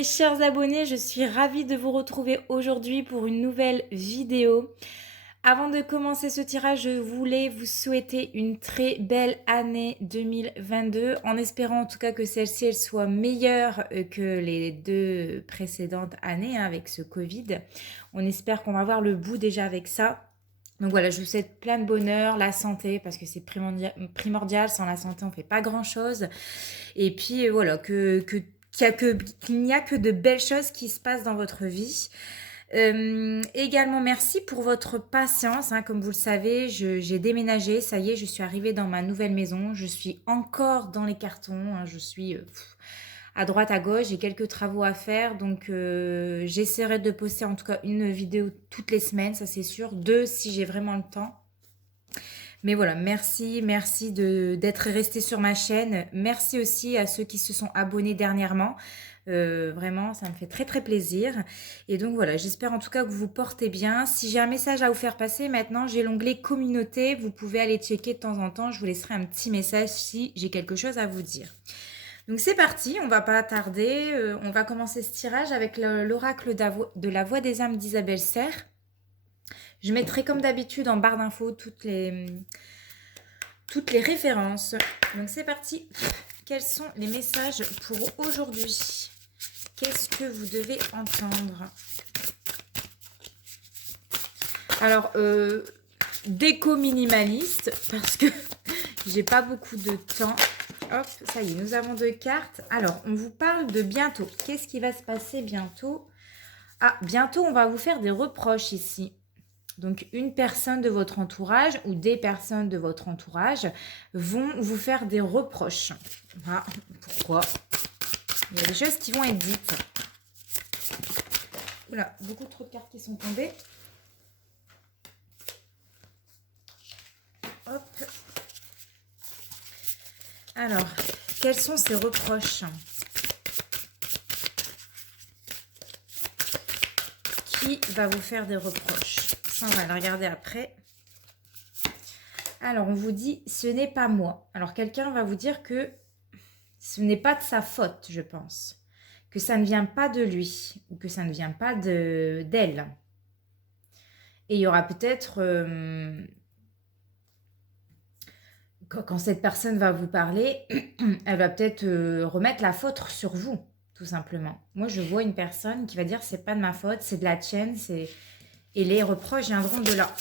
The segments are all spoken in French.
mes chers abonnés, je suis ravie de vous retrouver aujourd'hui pour une nouvelle vidéo. Avant de commencer ce tirage, je voulais vous souhaiter une très belle année 2022, en espérant en tout cas que celle-ci elle soit meilleure que les deux précédentes années avec ce Covid. On espère qu'on va voir le bout déjà avec ça. Donc voilà, je vous souhaite plein de bonheur, la santé, parce que c'est primordial. Sans la santé, on ne fait pas grand-chose. Et puis voilà, qu'il n'y a que de belles choses qui se passent dans votre vie. Également, merci pour votre patience. Hein, comme vous le savez, j'ai déménagé. Ça y est, je suis arrivée dans ma nouvelle maison. Je suis encore dans les cartons. Hein, je suis à droite, à gauche. J'ai quelques travaux à faire. Donc, j'essaierai de poster en tout cas une vidéo toutes les semaines. Ça, c'est sûr. Deux, si j'ai vraiment le temps. Mais voilà, merci d'être resté sur ma chaîne. Merci aussi à ceux qui se sont abonnés dernièrement. Vraiment, ça me fait très très plaisir. Et donc voilà, j'espère en tout cas que vous vous portez bien. Si j'ai un message à vous faire passer, maintenant j'ai l'onglet communauté. Vous pouvez aller checker de temps en temps. Je vous laisserai un petit message si j'ai quelque chose à vous dire. Donc c'est parti, on va pas tarder. On va commencer ce tirage avec l'oracle de la voix des âmes d'Isabelle Serre. Je mettrai comme d'habitude en barre d'infos toutes les références. Donc c'est parti. Quels sont les messages pour aujourd'hui? Qu'est-ce que vous devez entendre? Alors, déco minimaliste, parce que j'ai pas beaucoup de temps. Hop, ça y est, nous avons deux cartes. Alors, on vous parle de bientôt. Qu'est-ce qui va se passer bientôt? Ah, bientôt, on va vous faire des reproches ici. Donc, une personne de votre entourage ou des personnes de votre entourage vont vous faire des reproches. Ah, pourquoi? Il y a des choses qui vont être dites. Oula, beaucoup trop de cartes qui sont tombées. Hop. Alors, quels sont ces reproches? Qui va vous faire des reproches? Ça, on va le regarder après. Alors, on vous dit, ce n'est pas moi. Alors, quelqu'un va vous dire que ce n'est pas de sa faute, je pense. Que ça ne vient pas de lui. Ou que ça ne vient pas d'elle. Et il y aura peut-être... quand cette personne va vous parler, elle va peut-être remettre la faute sur vous, tout simplement. Moi, je vois une personne qui va dire, c'est pas de ma faute, c'est de la tienne, et les reproches viendront de là.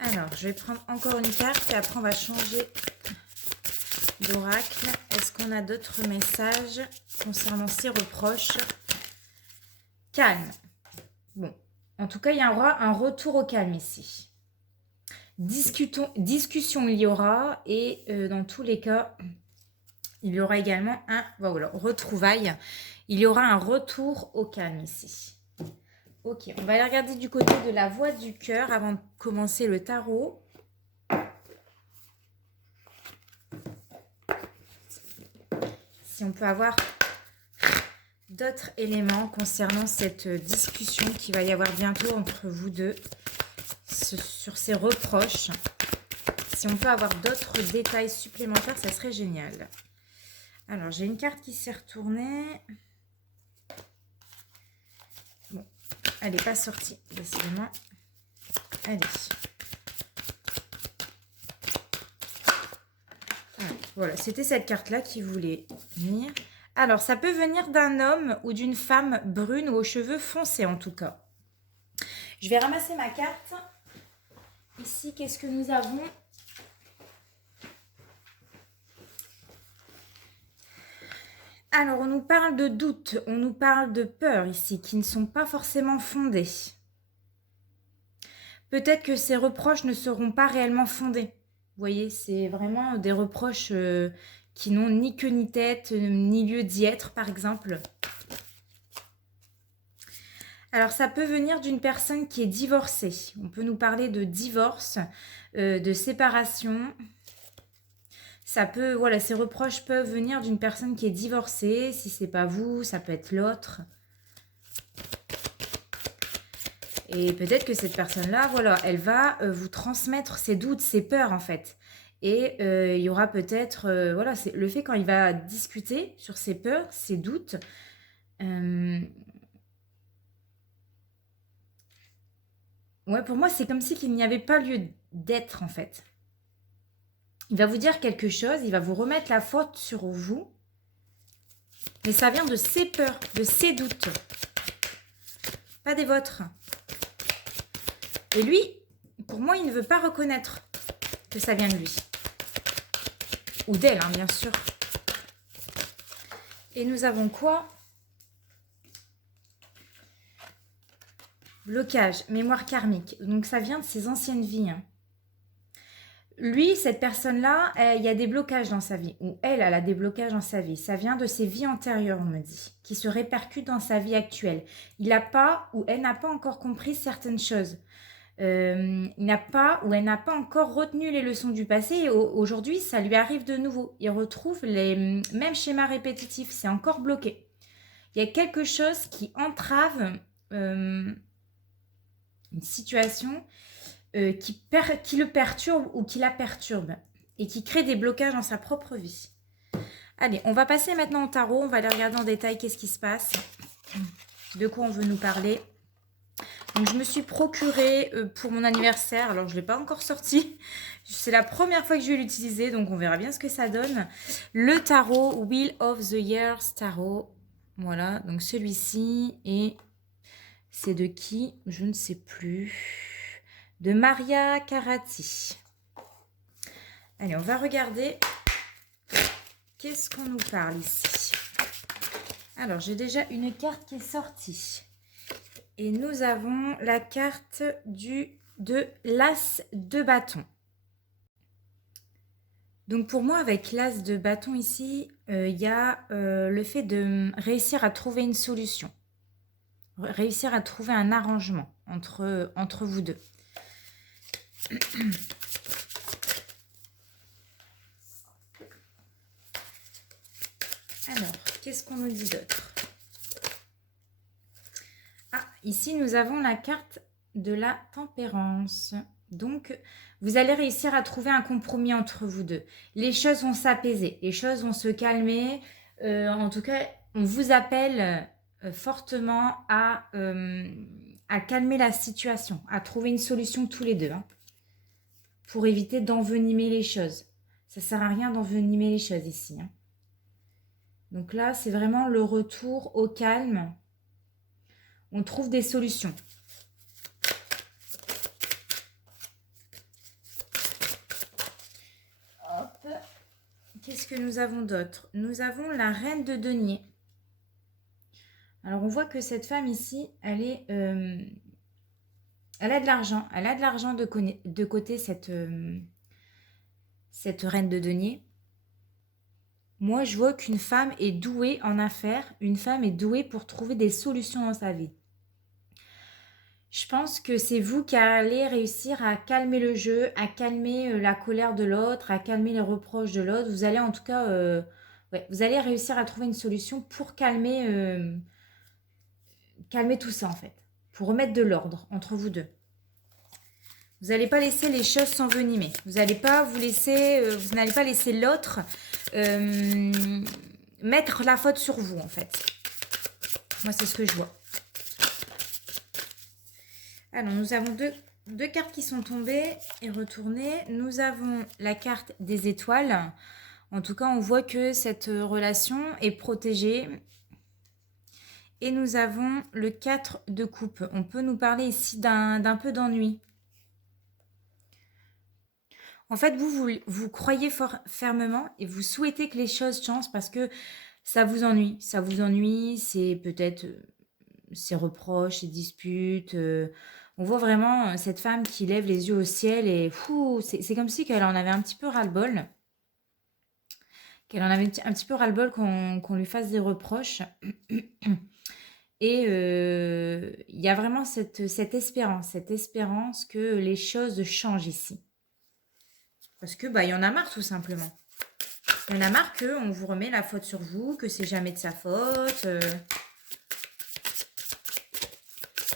Alors, je vais prendre encore une carte et après on va changer d'oracle. Est-ce qu'on a d'autres messages concernant ces reproches? Calme. Bon, en tout cas, il y aura un retour au calme ici. Discussion il y aura et dans tous les cas, il y aura également un retrouvaille. Il y aura un retour au calme ici. Ok, on va aller regarder du côté de la voix du cœur avant de commencer le tarot. Si on peut avoir d'autres éléments concernant cette discussion qu'il va y avoir bientôt entre vous deux sur ces reproches. Si on peut avoir d'autres détails supplémentaires, ça serait génial. Alors, j'ai une carte qui s'est retournée. Bon, elle n'est pas sortie, décidément. Allez. Voilà, c'était cette carte-là qui voulait venir. Alors, ça peut venir d'un homme ou d'une femme brune ou aux cheveux foncés, en tout cas. Je vais ramasser ma carte. Ici, qu'est-ce que nous avons? Alors, on nous parle de doutes, on nous parle de peurs ici, qui ne sont pas forcément fondées. Peut-être que ces reproches ne seront pas réellement fondés. Vous voyez, c'est vraiment des reproches qui n'ont ni queue ni tête, ni lieu d'y être, par exemple. Alors, ça peut venir d'une personne qui est divorcée. On peut nous parler de divorce, de séparation. Ça peut, voilà, ces reproches peuvent venir d'une personne qui est divorcée. Si c'est pas vous, ça peut être l'autre. Et peut-être que cette personne-là, voilà, elle va vous transmettre ses doutes, ses peurs en fait. Et il y aura peut-être, voilà, c'est le fait quand il va discuter sur ses peurs, ses doutes. Ouais, pour moi, c'est comme si qu'il n'y avait pas lieu d'être, en fait. Il va vous dire quelque chose, il va vous remettre la faute sur vous, mais ça vient de ses peurs, de ses doutes, pas des vôtres. Et lui, pour moi, il ne veut pas reconnaître que ça vient de lui. Ou d'elle, hein, bien sûr. Et nous avons quoi? Blocage, mémoire karmique. Donc ça vient de ses anciennes vies. Hein. Lui, cette personne-là, il y a des blocages dans sa vie. Ou elle a des blocages dans sa vie. Ça vient de ses vies antérieures, on me dit. Qui se répercutent dans sa vie actuelle. Il n'a pas ou elle n'a pas encore compris certaines choses. Il n'a pas ou elle n'a pas encore retenu les leçons du passé. Et aujourd'hui, ça lui arrive de nouveau. Il retrouve les mêmes schémas répétitifs. C'est encore bloqué. Il y a quelque chose qui entrave une situation qui le perturbe ou qui la perturbe et qui crée des blocages dans sa propre vie. Allez, on va passer maintenant au tarot. On va aller regarder en détail qu'est-ce qui se passe, de quoi on veut nous parler. Donc, je me suis procuré pour mon anniversaire. Alors, je ne l'ai pas encore sorti. C'est la première fois que je vais l'utiliser, donc on verra bien ce que ça donne. Le tarot Wheel of the Years tarot. Voilà, donc celui-ci. Et c'est de qui? Je ne sais plus. De Maria Carati. Allez, on va regarder qu'est-ce qu'on nous parle ici. Alors, j'ai déjà une carte qui est sortie. Et nous avons la carte de l'As de bâton. Donc, pour moi, avec l'As de bâton ici, il y a le fait de réussir à trouver une solution. Réussir à trouver un arrangement entre vous deux. Alors, qu'est-ce qu'on nous dit d'autre? Ah, ici, nous avons la carte de la tempérance. Donc, vous allez réussir à trouver un compromis entre vous deux. Les choses vont s'apaiser, les choses vont se calmer. En tout cas, on vous appelle fortement à calmer la situation, à trouver une solution tous les deux. Hein, pour éviter d'envenimer les choses. Ça ne sert à rien d'envenimer les choses ici. Hein. Donc là, c'est vraiment le retour au calme. On trouve des solutions. Hop. Qu'est-ce que nous avons d'autre? Nous avons la reine de denier. Alors, on voit que cette femme ici, elle a de l'argent. Elle a de l'argent de côté, cette reine de denier. Moi, je vois qu'une femme est douée en affaires. Une femme est douée pour trouver des solutions dans sa vie. Je pense que c'est vous qui allez réussir à calmer le jeu, à calmer la colère de l'autre, à calmer les reproches de l'autre. Vous allez en tout cas, vous allez réussir à trouver une solution pour calmer tout ça en fait. Pour remettre de l'ordre entre vous deux. Vous n'allez pas laisser les choses s'envenimer. Vous n'allez pas vous n'allez pas laisser l'autre mettre la faute sur vous en fait. Moi, c'est ce que je vois. Alors, nous avons deux cartes qui sont tombées et retournées. Nous avons la carte des étoiles. En tout cas, on voit que cette relation est protégée. Et nous avons le 4 de coupe. On peut nous parler ici d'un peu d'ennui. En fait, vous croyez fermement et vous souhaitez que les choses changent parce que ça vous ennuie. Ça vous ennuie, c'est peut-être ses reproches, ses disputes. On voit vraiment cette femme qui lève les yeux au ciel et c'est comme si qu'elle en avait un petit peu ras-le-bol. Qu'elle en avait un petit peu ras-le-bol qu'on lui fasse des reproches. Et il y a vraiment cette espérance que les choses changent ici. Parce que il y en a marre tout simplement. Il y en a marre qu'on vous remet la faute sur vous, que c'est jamais de sa faute.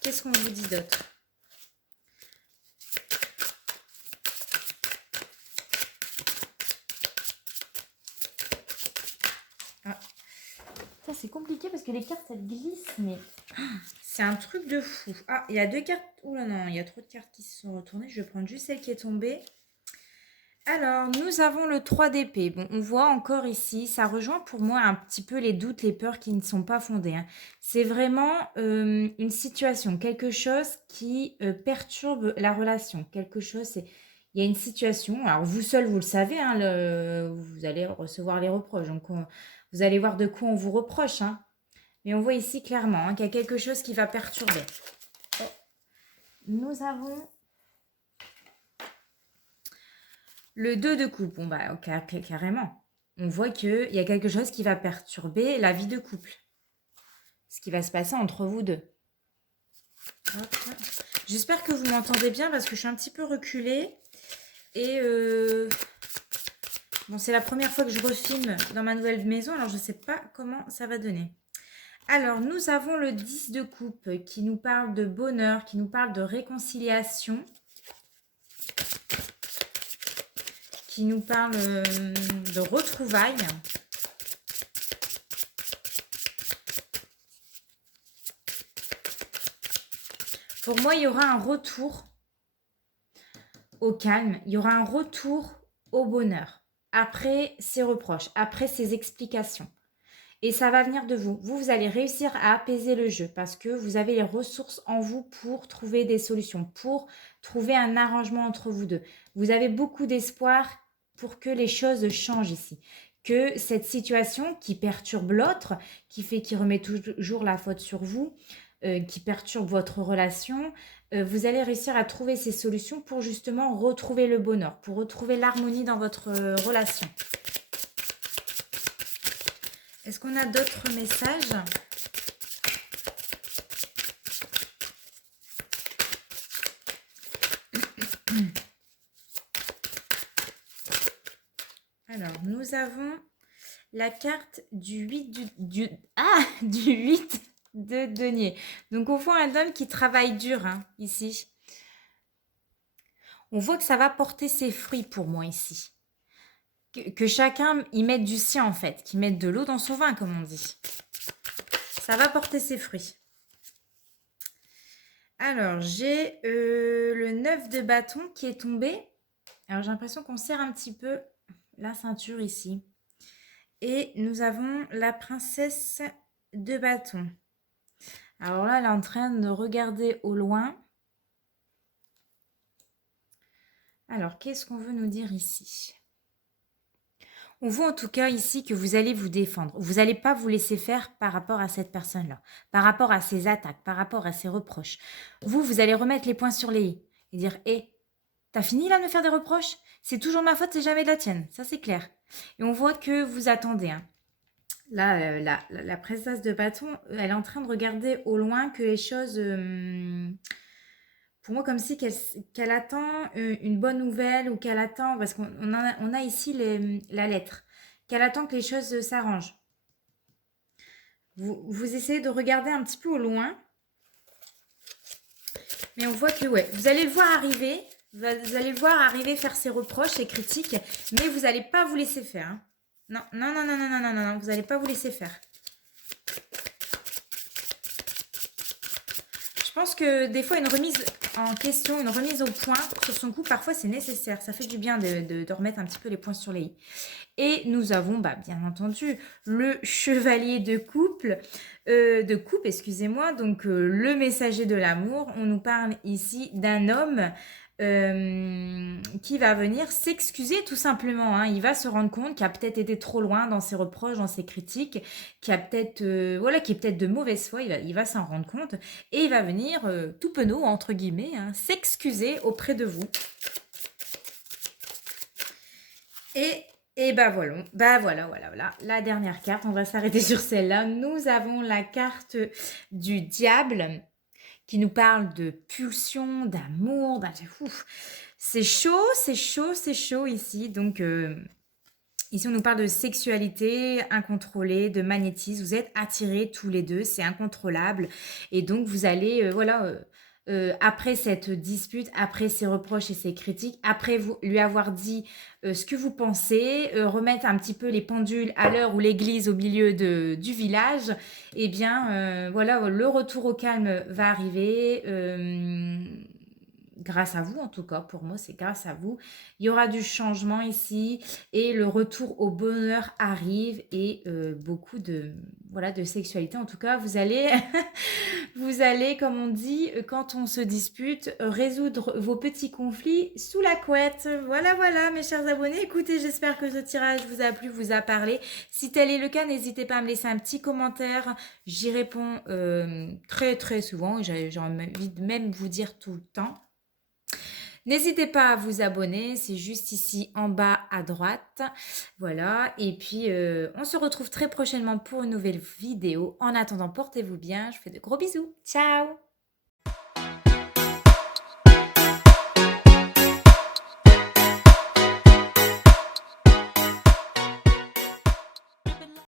Qu'est-ce qu'on vous dit d'autre? C'est compliqué parce que les cartes, elles glissent, mais c'est un truc de fou. Ah, il y a deux cartes. Ouh là non, il y a trop de cartes qui se sont retournées. Je vais prendre juste celle qui est tombée. Alors, nous avons le 3 d'épée. Bon, on voit encore ici, ça rejoint pour moi un petit peu les doutes, les peurs qui ne sont pas fondées, hein. C'est vraiment une situation, quelque chose qui perturbe la relation. Quelque chose, il y a une situation. Alors, vous seul, vous le savez, hein, vous allez recevoir les reproches. Donc, vous allez voir de quoi on vous reproche, hein. Mais on voit ici clairement, hein, qu'il y a quelque chose qui va perturber. Oh. Nous avons le 2 de coupe. Bon, bah, carrément. On voit qu'il y a quelque chose qui va perturber la vie de couple. Ce qui va se passer entre vous deux. J'espère que vous m'entendez bien parce que je suis un petit peu reculée. Et bon, c'est la première fois que je refilme dans ma nouvelle maison. Alors, je ne sais pas comment ça va donner. Alors, nous avons le 10 de coupe qui nous parle de bonheur, qui nous parle de réconciliation, qui nous parle de retrouvailles. Pour moi, il y aura un retour au calme, il y aura un retour au bonheur, après ces reproches, après ces explications. Et ça va venir de vous. Vous allez réussir à apaiser le jeu parce que vous avez les ressources en vous pour trouver des solutions, pour trouver un arrangement entre vous deux. Vous avez beaucoup d'espoir pour que les choses changent ici. Que cette situation qui perturbe l'autre, qui remet toujours la faute sur vous, qui perturbe votre relation, vous allez réussir à trouver ces solutions pour justement retrouver le bonheur, pour retrouver l'harmonie dans votre relation. Est-ce qu'on a d'autres messages? Alors, nous avons la carte du 8 du 8 de denier. Donc, on voit un homme qui travaille dur, hein, ici. On voit que ça va porter ses fruits pour moi ici. Que chacun y mette du sien, en fait. Qu'il mette de l'eau dans son vin, comme on dit. Ça va porter ses fruits. Alors, j'ai le 9 de bâton qui est tombé. Alors, j'ai l'impression qu'on serre un petit peu la ceinture ici. Et nous avons la princesse de bâton. Alors là, elle est en train de regarder au loin. Alors, qu'est-ce qu'on veut nous dire ici? On voit en tout cas ici que vous allez vous défendre. Vous n'allez pas vous laisser faire par rapport à cette personne-là, par rapport à ses attaques, par rapport à ses reproches. Vous allez remettre les points sur les i et dire « Hé, t'as fini là de me faire des reproches? C'est toujours ma faute, c'est jamais de la tienne. » Ça, c'est clair. Et on voit que vous attendez. Hein. Là, la princesse de bâton, elle est en train de regarder au loin que les choses... pour moi, comme si qu'elle attend une bonne nouvelle ou qu'elle attend... Parce qu'on a ici la lettre. Qu'elle attend que les choses s'arrangent. Vous essayez de regarder un petit peu au loin. Mais on voit que, ouais, vous allez le voir arriver... Vous allez le voir arriver faire ses reproches, ses critiques, mais vous n'allez pas vous laisser faire. Hein. Non, vous n'allez pas vous laisser faire. Je pense que des fois, une remise en question, une remise au point sur son coup, parfois c'est nécessaire. Ça fait du bien de remettre un petit peu les points sur les i. Et nous avons, bien entendu, le chevalier de coupe, excusez-moi. Donc, le messager de l'amour. On nous parle ici d'un homme qui va venir s'excuser tout simplement. Hein. Il va se rendre compte qu'il a peut-être été trop loin dans ses reproches, dans ses critiques, qu'il a peut-être, qui est peut-être de mauvaise foi. Il va s'en rendre compte et il va venir tout penaud entre guillemets, hein, s'excuser auprès de vous. Et voilà, la dernière carte, on va s'arrêter sur celle-là. Nous avons la carte du diable qui nous parle de pulsion, d'amour, c'est chaud ici. Donc, ici, on nous parle de sexualité incontrôlée, de magnétisme. Vous êtes attirés tous les deux, c'est incontrôlable. Et donc, vous allez, après cette dispute, après ses reproches et ses critiques, après vous lui avoir dit ce que vous pensez, remettre un petit peu les pendules à l'heure où l'église au milieu du village, eh bien voilà, le retour au calme va arriver. Grâce à vous, en tout cas, pour moi, c'est grâce à vous. Il y aura du changement ici et le retour au bonheur arrive et beaucoup de, voilà, de sexualité. En tout cas, vous allez, vous allez, comme on dit, quand on se dispute, résoudre vos petits conflits sous la couette. Voilà, voilà, mes chers abonnés. Écoutez, j'espère que ce tirage vous a plu, vous a parlé. Si tel est le cas, n'hésitez pas à me laisser un petit commentaire. J'y réponds très, très souvent. J'ai envie de même vous dire tout le temps. N'hésitez pas à vous abonner, c'est juste ici en bas à droite. Voilà, et puis on se retrouve très prochainement pour une nouvelle vidéo. En attendant, portez-vous bien, je vous fais de gros bisous. Ciao!